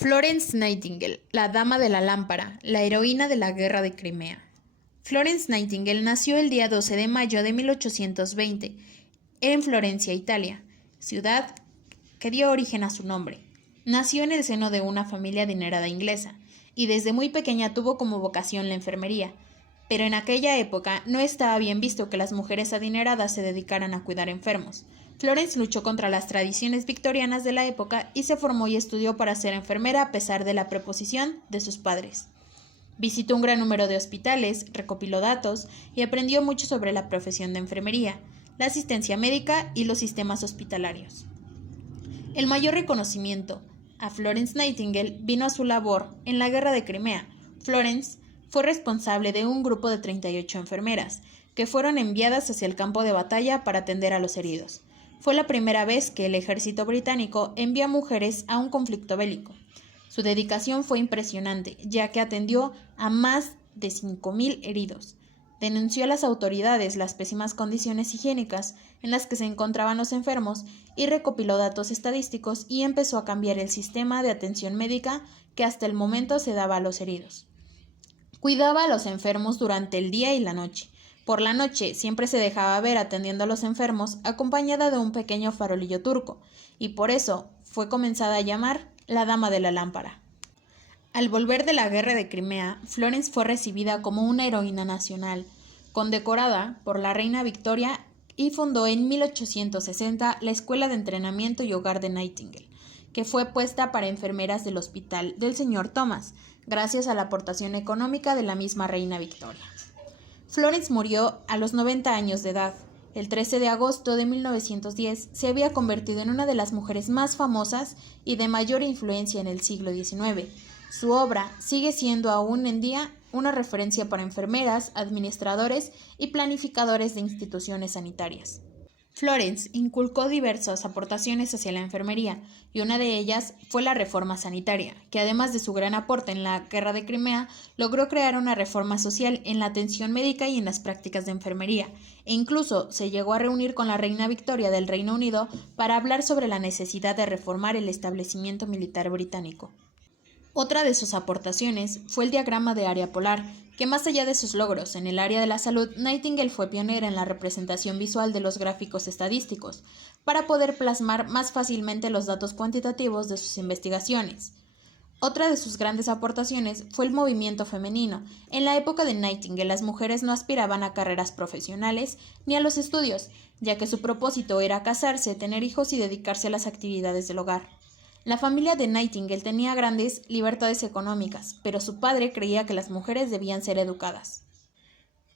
Florence Nightingale, la Dama de la Lámpara, la heroína de la Guerra de Crimea. Florence Nightingale nació el día 12 de mayo de 1820 en Florencia, Italia, ciudad que dio origen a su nombre. Nació en el seno de una familia adinerada inglesa y desde muy pequeña tuvo como vocación la enfermería, pero en aquella época no estaba bien visto que las mujeres adineradas se dedicaran a cuidar enfermos. Florence luchó contra las tradiciones victorianas de la época y se formó y estudió para ser enfermera a pesar de la preposición de sus padres. Visitó un gran número de hospitales, recopiló datos y aprendió mucho sobre la profesión de enfermería, la asistencia médica y los sistemas hospitalarios. El mayor reconocimiento a Florence Nightingale vino a su labor en la Guerra de Crimea. Florence fue responsable de un grupo de 38 enfermeras, que fueron enviadas hacia el campo de batalla para atender a los heridos. Fue la primera vez que el ejército británico envía mujeres a un conflicto bélico. Su dedicación fue impresionante, ya que atendió a más de 5.000 heridos. Denunció a las autoridades las pésimas condiciones higiénicas en las que se encontraban los enfermos y recopiló datos estadísticos y empezó a cambiar el sistema de atención médica que hasta el momento se daba a los heridos. Cuidaba a los enfermos durante el día y la noche. Por la noche siempre se dejaba ver atendiendo a los enfermos acompañada de un pequeño farolillo turco, y por eso fue comenzada a llamar la Dama de la Lámpara. Al volver de la Guerra de Crimea, Florence fue recibida como una heroína nacional, condecorada por la reina Victoria, y fundó en 1860 la Escuela de Entrenamiento y Hogar de Nightingale, que fue puesta para enfermeras del Hospital del Sr. Thomas, gracias a la aportación económica de la misma reina Victoria. Florence murió a los 90 años de edad. El 13 de agosto de 1910 se había convertido en una de las mujeres más famosas y de mayor influencia en el siglo XIX. Su obra sigue siendo aún en día una referencia para enfermeras, administradores y planificadores de instituciones sanitarias. Florence inculcó diversas aportaciones hacia la enfermería, y una de ellas fue la reforma sanitaria, que además de su gran aporte en la Guerra de Crimea, logró crear una reforma social en la atención médica y en las prácticas de enfermería, e incluso se llegó a reunir con la reina Victoria del Reino Unido para hablar sobre la necesidad de reformar el establecimiento militar británico. Otra de sus aportaciones fue el diagrama de área polar, que más allá de sus logros en el área de la salud, Nightingale fue pionera en la representación visual de los gráficos estadísticos, para poder plasmar más fácilmente los datos cuantitativos de sus investigaciones. Otra de sus grandes aportaciones fue el movimiento femenino. En la época de Nightingale, las mujeres no aspiraban a carreras profesionales ni a los estudios, ya que su propósito era casarse, tener hijos y dedicarse a las actividades del hogar. La familia de Nightingale tenía grandes libertades económicas, pero su padre creía que las mujeres debían ser educadas.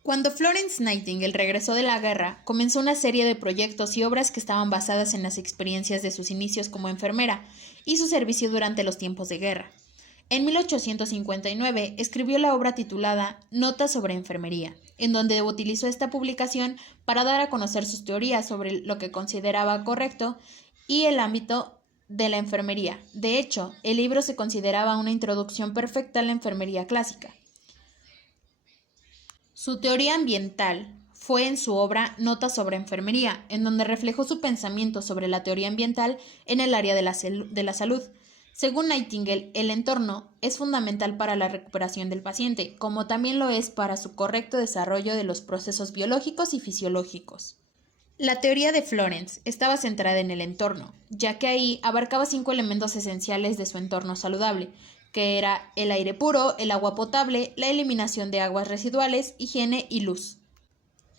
Cuando Florence Nightingale regresó de la guerra, comenzó una serie de proyectos y obras que estaban basadas en las experiencias de sus inicios como enfermera y su servicio durante los tiempos de guerra. En 1859 escribió la obra titulada Notas sobre enfermería, en donde utilizó esta publicación para dar a conocer sus teorías sobre lo que consideraba correcto y el ámbito de la enfermería. De hecho, el libro se consideraba una introducción perfecta a la enfermería clásica. Su teoría ambiental fue en su obra Notas sobre enfermería, en donde reflejó su pensamiento sobre la teoría ambiental en el área de la salud. Según Nightingale, el entorno es fundamental para la recuperación del paciente, como también lo es para su correcto desarrollo de los procesos biológicos y fisiológicos. La teoría de Florence estaba centrada en el entorno, ya que ahí abarcaba 5 elementos esenciales de su entorno saludable, que era el aire puro, el agua potable, la eliminación de aguas residuales, higiene y luz.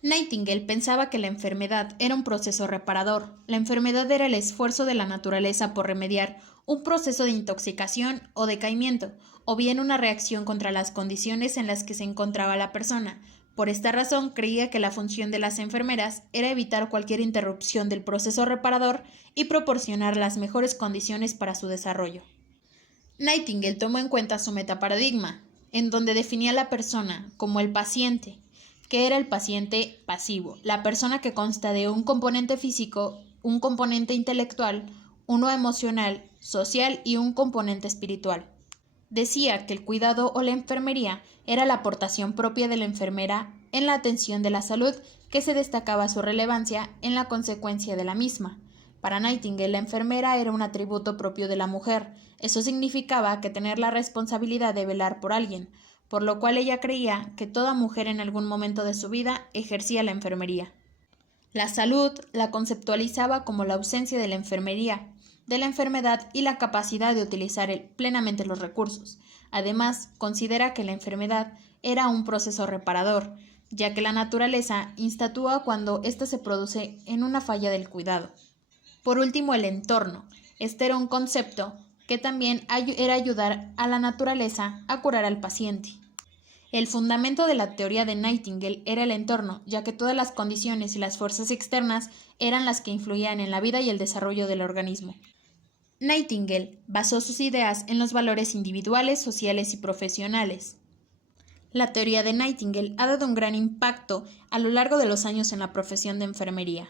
Nightingale pensaba que la enfermedad era un proceso reparador. La enfermedad era el esfuerzo de la naturaleza por remediar un proceso de intoxicación o decaimiento, o bien una reacción contra las condiciones en las que se encontraba la persona. Por esta razón, creía que la función de las enfermeras era evitar cualquier interrupción del proceso reparador y proporcionar las mejores condiciones para su desarrollo. Nightingale tomó en cuenta su metaparadigma, en donde definía a la persona como el paciente, que era el paciente pasivo, la persona que consta de un componente físico, un componente intelectual, uno emocional, social y un componente espiritual. Decía que el cuidado o la enfermería era la aportación propia de la enfermera en la atención de la salud, que se destacaba su relevancia en la consecuencia de la misma. Para Nightingale, la enfermera era un atributo propio de la mujer, Eso significaba que tener la responsabilidad de velar por alguien, por lo cual ella creía que toda mujer en algún momento de su vida ejercía la enfermería. La salud la conceptualizaba como la ausencia de la enfermería, de la enfermedad y la capacidad de utilizar plenamente los recursos. Además, considera que la enfermedad era un proceso reparador, ya que la naturaleza instatúa cuando ésta se produce en una falla del cuidado. Por último, el entorno. Este era un concepto que también era ayudar a la naturaleza a curar al paciente. El fundamento de la teoría de Nightingale era el entorno, ya que todas las condiciones y las fuerzas externas eran las que influían en la vida y el desarrollo del organismo. Nightingale basó sus ideas en los valores individuales, sociales y profesionales. La teoría de Nightingale ha dado un gran impacto a lo largo de los años en la profesión de enfermería.